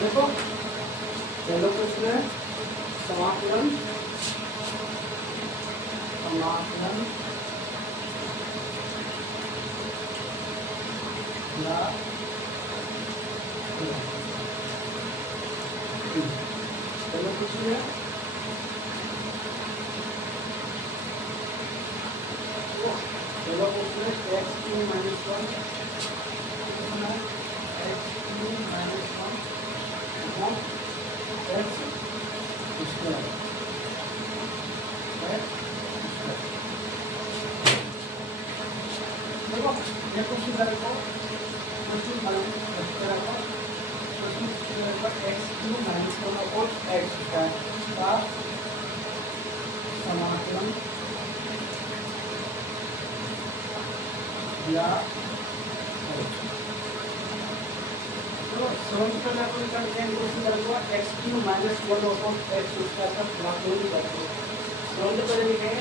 देखो पहले प्रश्न है समाकलन समाकलन या पहले प्रश्न है पहला प्रश्न है X Q minus one x Q minus one x square देखो ये क्वेश्चन करेगा क्वेश्चन करेगा एक्स क्यू माइनस वन और एक्स स्क्वायर का समाकलन या तो सेवन का अपन करते हैं क्वेश्चन करेगा x Q minus one upon x square का समाकलन करेंगे। सेवन पर लिखे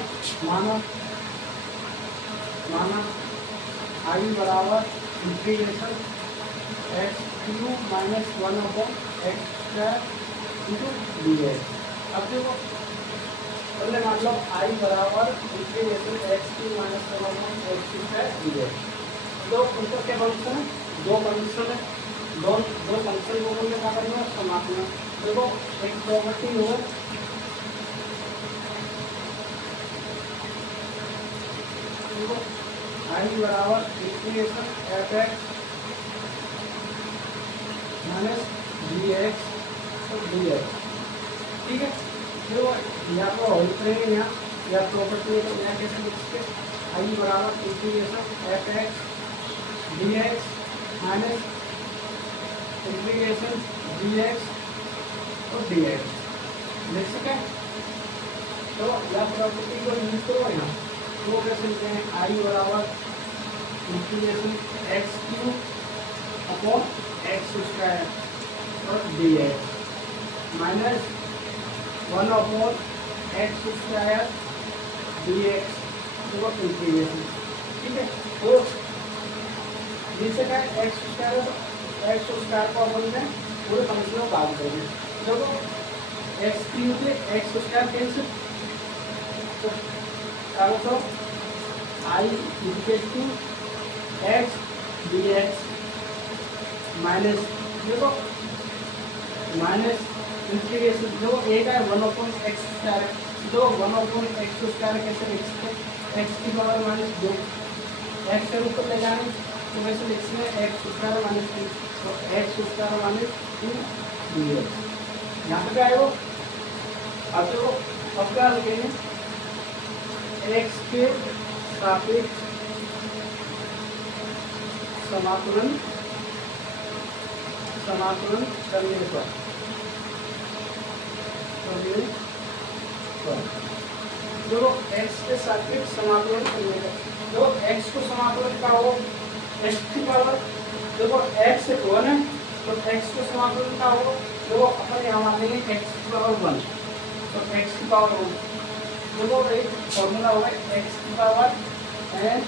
माना आई बराबर integration x Q minus one upon x square into D x. अब देखो पहले मान लो आई बराबर integration x Q minus one upon x square d x. तो उनका क्या फंक्शन है, दो फंक्शन है, दो फंक्शन को बोलने का करेंगे समाकलन। देखो एक प्रॉपर्टी हो आई बराबर integration F x minus D x और डी एक्स। ठीक है, जो या तो होल करेंगे यहाँ या प्रॉपर्टी तो यहाँ कैसे लिख सकते आई बराबर integration F x d x minus integration D x और डी एक्स लिख सके। तो यह प्रॉपर्टी को यूज करो यहाँ तो कैसे लिखते हैं आई बराबर integration x cube upon x square और d x minus one upon x square d x integration. ठीक है, तो जिससे क्या एक्स स्क्वायर को अपन में पूरे फंक्शन में बात करेंगे। देखो एक्स क्यू से एक्स स्क्वायर कैंसिल तो I equal to x d x minus देखो माइनस इंटीग्रेशन जो एक है वन अपॉन एक्स स्क्वायर जो वन अपॉन एक्स स्क्वायर कैसे लिख सकते एक्स की पावर माइनस दो एक्स के ऊपर ले जाएंगे तो वैसे लिख सकते हैं एक्स स्क्वायर माइनस टू तो x square minus two D x. यहाँ पे क्या है वो अब देखो अब क्या लिखेंगे एक्स के सापेक्ष समाकलन करने पर जो एक्स के सापेक्ष समाकलन करने का जो एक्स को समाकलन का हो एक्स की पावर देखो एक्स वन है तो एक्स को समाकलन का हो जो अपन यहाँ मान लेंगे एक्स की पावर वन तो एक्स की पावर वन देखो एक फॉर्मूला होगा एक्स की पावर एन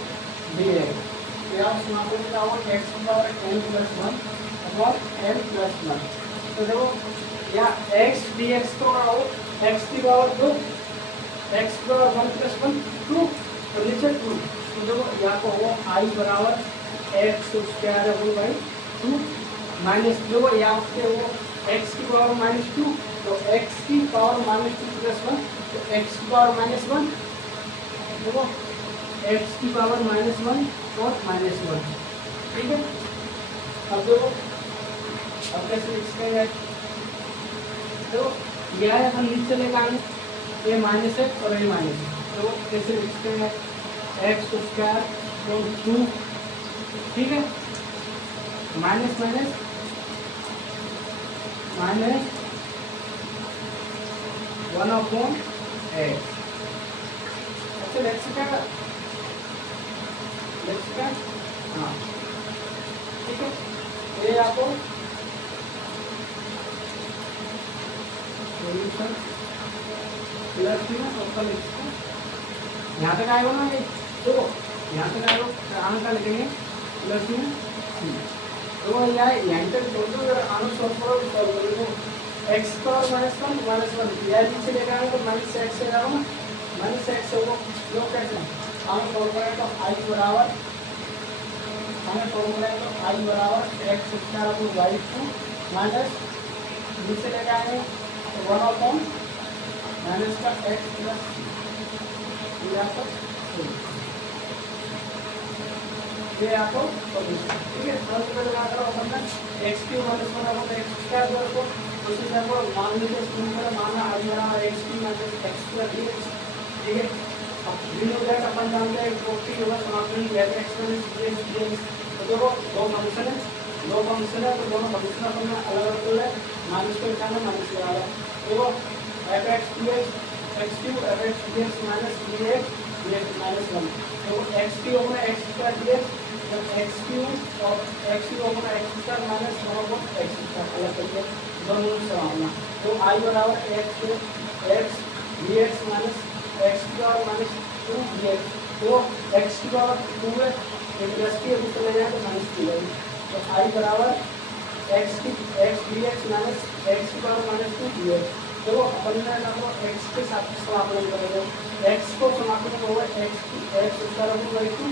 डी एक्स या समाकलन का हो एक्स की power N plus one upon N plus one. तो देखो यहाँ एक्स डी एक्स को हो एक्स की पावर दो एक्स की power one plus one two तो नीचे टू तो देखो यहाँ को हो आई बराबर x square upon by two minus देखो यहाँ पे वो एक्स की पावर माइनस टू तो एक्स की power minus two plus one तो एक्स की पावर माइनस वन देखो एक्स की पावर माइनस वन और माइनस वन। ठीक है, अब देखो अब कैसे लिख सकते हैं देखो यह है हम नीचे लेकर आएंगे ए माइनस एक्स और ए माइनस तो कैसे लिख सकते हैं एक्स स्क्वायर और टू। ठीक है, minus minus minus one upon x ऐसे लिख सकते हाँ। ठीक है, ये आपको सोल्यूशन प्लस में सबका लिख सकते हैं। यहाँ तक आएगा ना ये तो यहाँ तक आएगा आने का लिखेंगे प्लस में सी तो यहाँ तक बोल दो अगर आने सॉल्व करो एक्स पावर -1 या नीचे लेकर आएंगे तो माइनस एक्स हो जाएगा ना, माइनस एक्स होगा। जो कैसे हमें सॉल्व करें तो आई बराबर आई बराबर x square upon Y two minus नीचे लेकर आएंगे तो 1 अपॉन माइनस का एक्स प्लस ये आपको ठीक है। X Q minus 1 upon x square को उसी तरह को मान लीजिए स्क्रीन पर माना आई बराबर x Q minus x plus dx, ठीक है। अब भिन्न हो जाएगा, अपन जानते हैं प्रॉपर्टी होगा समाकलन एक्स माइनस dx। तो देखो दो फंक्शन है तो दोनों फंक्शन अपन अलग अलग है, माइनस को लिखा है माइनस लगा लो। देखो F x Q F x dx minus dx minus 1, तो एक्स क्यू होगा एक्स स्क्वायर dx, जब एक्स क्यू और एक्स क्यू होगा X square minus 1 upon x square अलग करके दोनों से आना। तो आई बराबर x dx minus x square minus 2 dx, तो एक्स की पावर 2 है, एक प्लस की अभी चले जाए तो माइनस की जाएगी। तो आई बराबर एक्स dx माइनस एक्स की पावर माइनस 2 dx। तो अपन ने ना एक्स के साथ समाकलन करेंगे, एक्स को समाकलन होगा X square upon Y two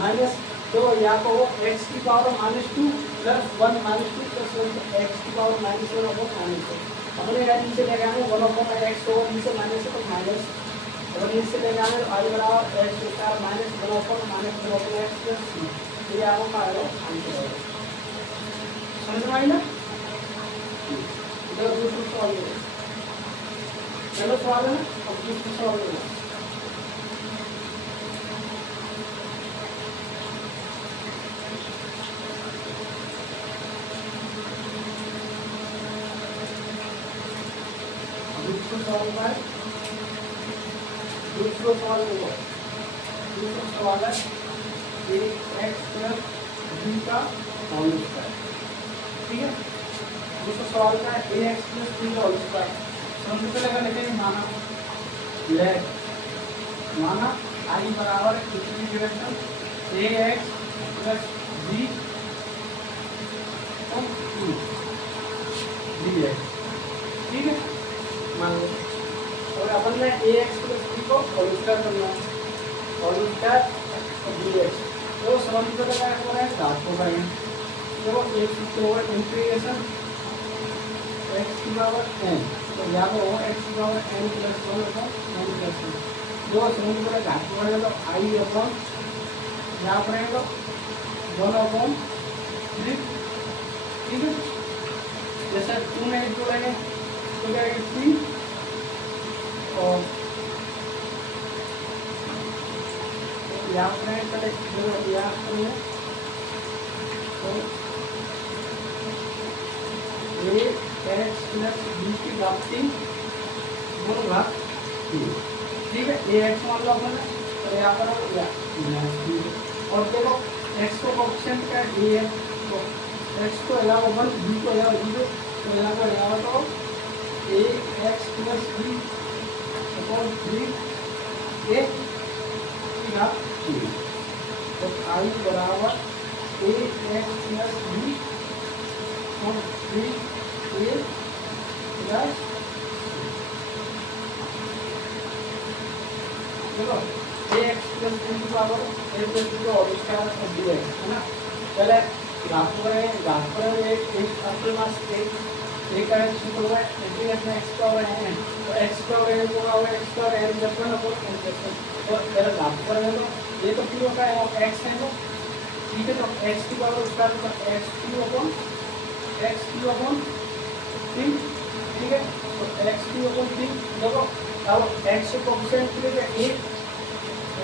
minus, तो या को एक्स की पावर -2 प्लस 1 -2 प्लस 1 एक्स की पावर -1 अपॉन -1। अपने यहाँ नीचे ले गए 1 अपॉन एक्स को नीचे माइनस है तो माइनस, और नीचे ले गए आई बराबर x square minus 1 upon -2 upon x plus C. ये आपको पाएगा आंसर समझ में आई ना। इधर दूसरा सवाल है, चलो सवाल है ना, अब दूसरा सवाल है। दूसरा सवाल है ए एक्स प्लस बी का होल स्क्वायर, ठीक है। दूसरा सवाल का है ए एक्स प्लस बी का होल स्क्वायर। समझ लगा लेकिन माना आई बराबर integration a x plus b d x, ठीक है। मान लो और अपन ने ए एक्स प्लस बी को होल स्क्वायर करना है, होल स्क्वायर डी एक्स, तो समझ में लगा है घात को करेंगे। देखो एक सूत्र होगा इंटीग्रेशन एक्स की पावर एन, तो यहाँ पर होगा एक्स की power N plus 1 upon N plus 1। जो समझ में घात को करेंगे तो आई अपॉन यहाँ पर है तो 1 अपॉन 3, ठीक है। जैसे 2 में जोड़ेंगे तो क्या है 3 और यहाँ पर पहले यहाँ पर तो ए एक्स प्लस बी की घाती दोनों घात, ठीक है। ए एक्स मान लो अपन तो यहाँ पर और देखो एक्स को कोएफिशिएंट का डी है, तो एक्स को अलावा 1 बी को अलावा 0, तो यहाँ पर अलावा तो ए एक्स प्लस बी अपॉन 3 ए की घात 3, तो आई बराबर ए एक्स प्लस बी अपॉन 3 ए प्लस, चलो ए एक्स प्लस बी की पावर ए प्लस बी का होल स्क्वायर डी एक्स है ना। पहले घात पर एक अपने पास एक का सूत्र होगा इंटीग्रेशन एक्स पावर एन, तो एक्स पावर एन को होगा X power N plus 1 upon N plus 1, और पहले घात पर है तो ये तो क्यों का है एक्स है, तो ठीक है। तो एक्स की पावर उसका एक्स क्यू अपॉन 3, ठीक है। तो एक्स क्यू अपॉन 3, देखो अब एक्स को कोएफिशिएंट के लिए 1,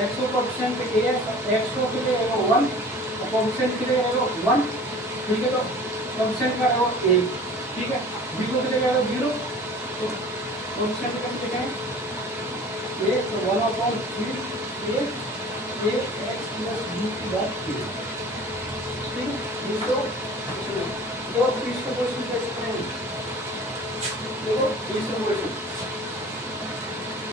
एक्स को कोएफिशिएंट के लिए एक्स को के लिए 1 और कोएफिशिएंट के लिए 1, ठीक है। तो कोएफिशिएंट का 1, ठीक है। बी को के लिए 0, तो कोएफिशिएंट का कितना है 1, तो 1 अपॉन 3 ए एक्स प्लस बी की बात की, ठीक है। इसको और 20 को क्वेश्चन कैसे करेंगे, देखो 20 को क्वेश्चन